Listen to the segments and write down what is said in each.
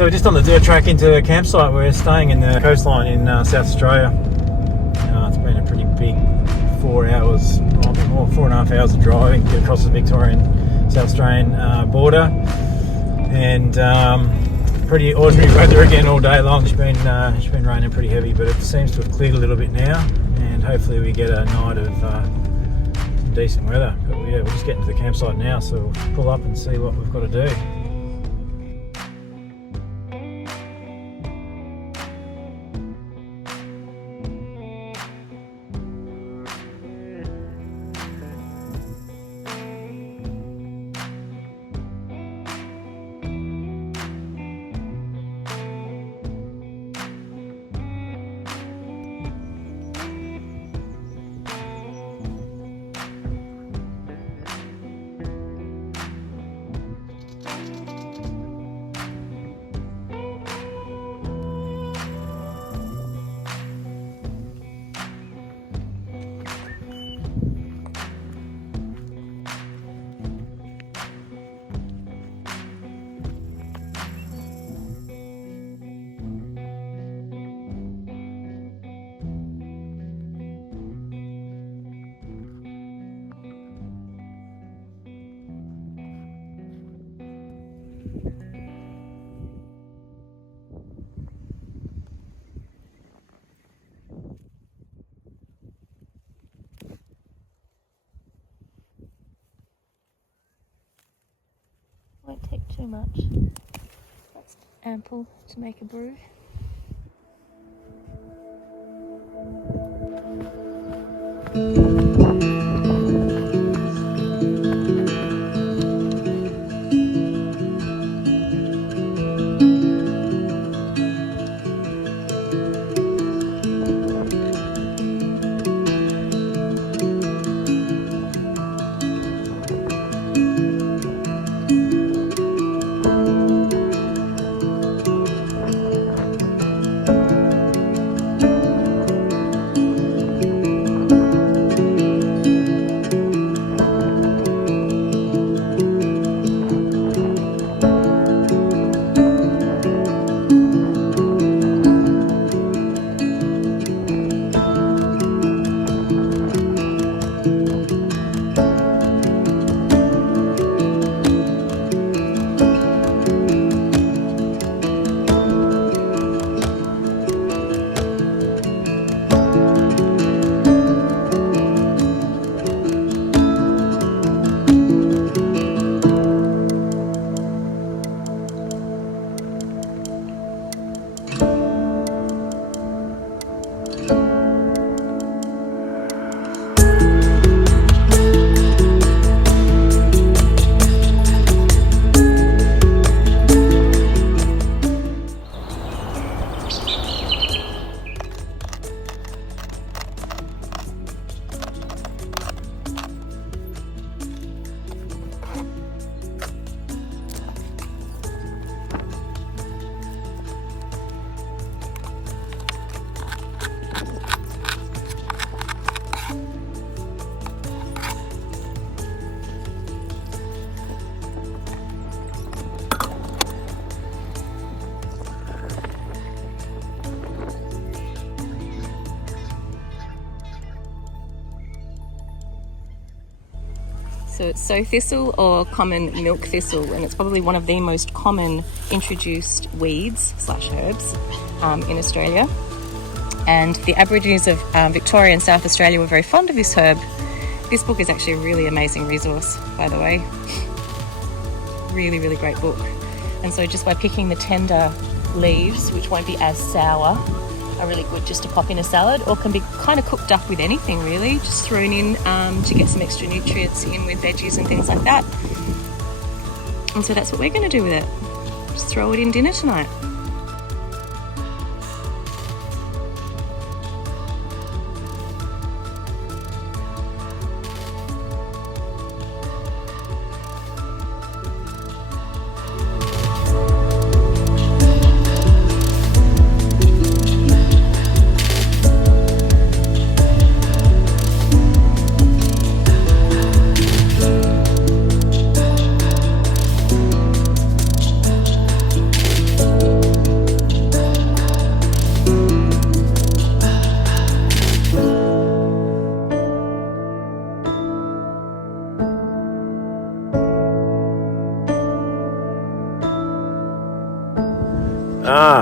So we're just on the dirt track into a campsite. We're staying in the coastline in South Australia. It's been a pretty big 4 hours, or 4.5 hours of driving across the Victorian South Australian border, and pretty ordinary weather again all day long. It's been raining pretty heavy, but it seems to have cleared a little bit now, and hopefully we get a night of decent weather. But yeah, we're just getting to the campsite now, so we'll pull up and see what we've got to do. Won't take too much. That's ample to make a brew. So it's sow thistle or common milk thistle, and it's probably one of the most common introduced weeds / herbs in Australia. And the Aborigines of Victoria and South Australia were very fond of this herb. This book is actually a really amazing resource, by the way. Really, really great book. And so just by picking the tender leaves, which won't be as sour, are really good just to pop in a salad, or can be kind of cooked up with anything really, just thrown in to get some extra nutrients in with veggies and things like that. And so that's what we're going to do with it. Just throw it in dinner tonight.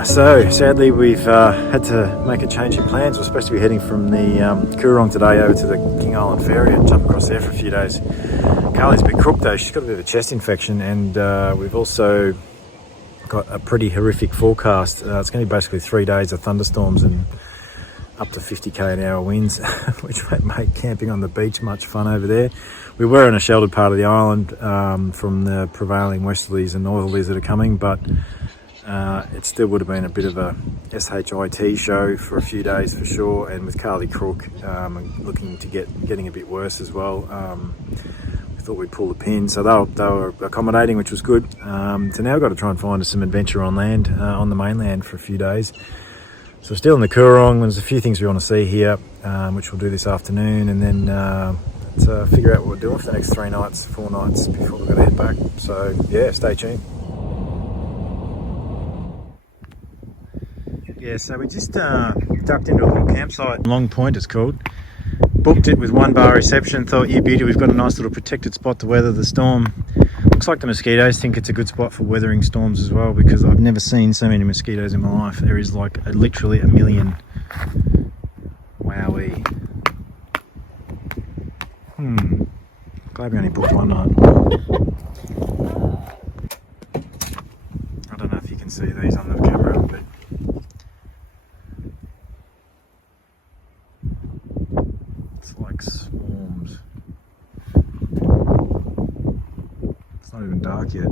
So sadly we've had to make a change in plans. We're supposed to be heading from the Coorong today over to the King Island ferry and jump across there for a few days. Carly's a bit crook though, she's got a bit of a chest infection, and we've also got a pretty horrific forecast. It's going to be basically 3 days of thunderstorms and up to 50k an hour winds, which won't make camping on the beach much fun over there. We were in a sheltered part of the island from the prevailing westerlies and northerlies that are coming, but it still would have been a bit of a SHIT show for a few days for sure, and with Carly crook looking to getting a bit worse as well. We thought we'd pull the pin, so they were accommodating, which was good. So now we've got to try and find us some adventure on land, on the mainland for a few days. So still in the Coorong, there's a few things we want to see here, which we'll do this afternoon, and then let's figure out what we're doing for the next 4 nights before we're going to head back. So yeah, stay tuned. Yeah, so we just ducked into a little campsite. Long Point it's called. Booked it with 1 bar reception, thought, yeah beauty, we've got a nice little protected spot to weather the storm. Looks like the mosquitoes think it's a good spot for weathering storms as well, because I've never seen so many mosquitoes in my life. There is like literally a million. Wowee. Glad we only booked 1 night. I don't know if you can see these on the camera, but like swarms. It's not even dark yet.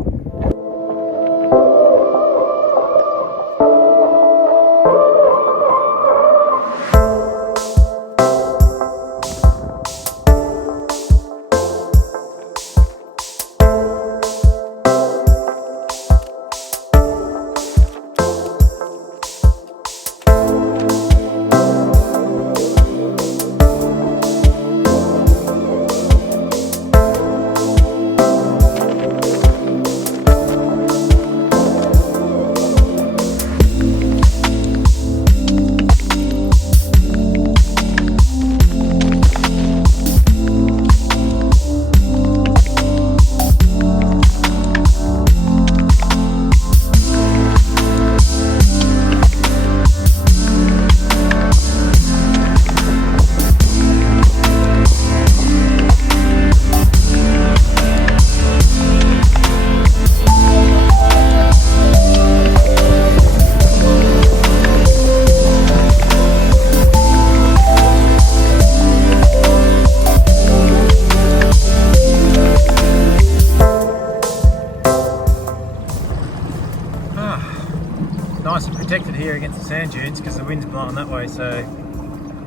Nice and protected here against the sand dunes because the wind's blowing that way, so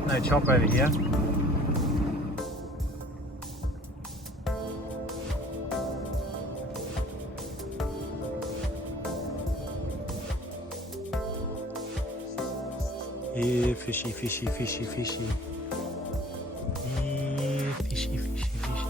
no chop over here. Yeah, fishy, fishy, fishy, fishy. Yeah, fishy, fishy, fishy.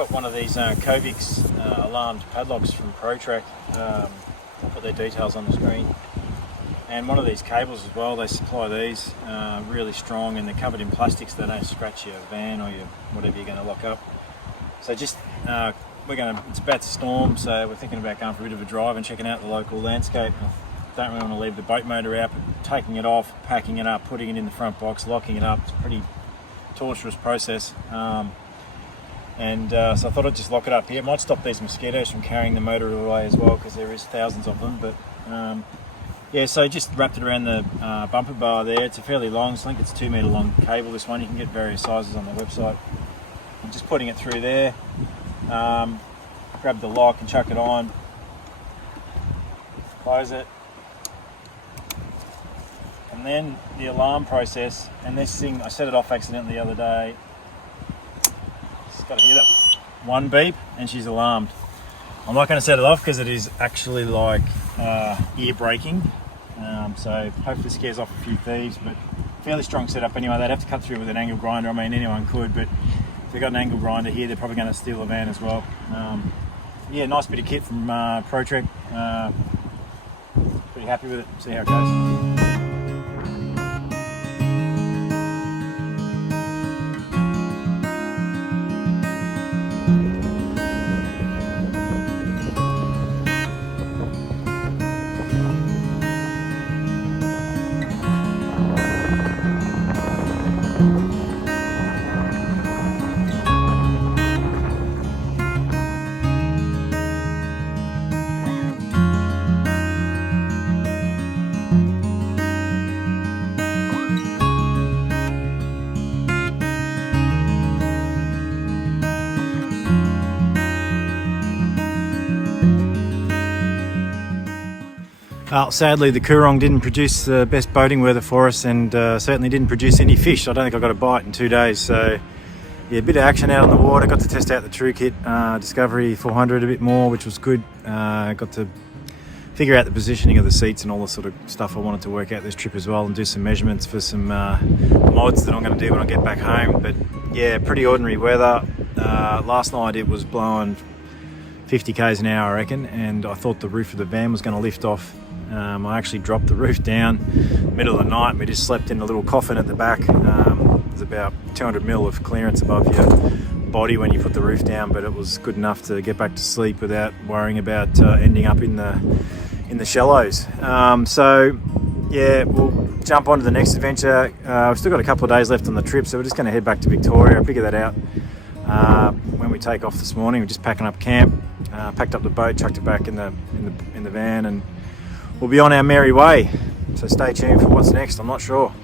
got one of these Kovix alarmed padlocks from ProTrack. I'll put their details on the screen. And one of these cables as well, they supply these, really strong, and they're covered in plastic so they don't scratch your van or your whatever you're going to lock up. So just, it's about to storm, so we're thinking about going for a bit of a drive and checking out the local landscape. I don't really want to leave the boat motor out, but taking it off, packing it up, putting it in the front box, locking it up, it's a pretty torturous process. So I thought I'd just lock it up here. It might stop these mosquitoes from carrying the motor away as well, because there is thousands of them. But yeah, so just wrapped it around the bumper bar there. It's a fairly long, I think it's 2 metre long cable, this one. You can get various sizes on the website. I'm just putting it through there, grab the lock and chuck it on, close it. And then the alarm process, and this thing, I set it off accidentally the other day. Just got to hear that one beep and she's alarmed. I'm not going to set it off because it is actually like ear breaking. So hopefully scares off a few thieves, but fairly strong setup anyway. They'd have to cut through with an angle grinder. I mean, anyone could, but if they've got an angle grinder here, they're probably going to steal a van as well. Yeah, nice bit of kit from ProTrack. Pretty happy with it. See how it goes. Sadly, the Coorong didn't produce the best boating weather for us, and certainly didn't produce any fish. I don't think I got a bite in 2 days. So, yeah, a bit of action out on the water. Got to test out the Truekit Discovery 400 a bit more, which was good. Got to figure out the positioning of the seats and all the sort of stuff I wanted to work out this trip as well, and do some measurements for some mods that I'm going to do when I get back home. But yeah, pretty ordinary weather. Last night it was blowing 50 k's an hour, I reckon, and I thought the roof of the van was going to lift off. I actually dropped the roof down middle of the night, and we just slept in a little coffin at the back. There's about 200 mil of clearance above your body when you put the roof down, but it was good enough to get back to sleep without worrying about ending up in the shallows. So yeah, we'll jump on to the next adventure. We've still got a couple of days left on the trip, so we're just going to head back to Victoria. I'll figure that out when we take off this morning. We're just packing up camp, packed up the boat, chucked it back in the van, and we'll be on our merry way. So stay tuned for what's next. I'm not sure.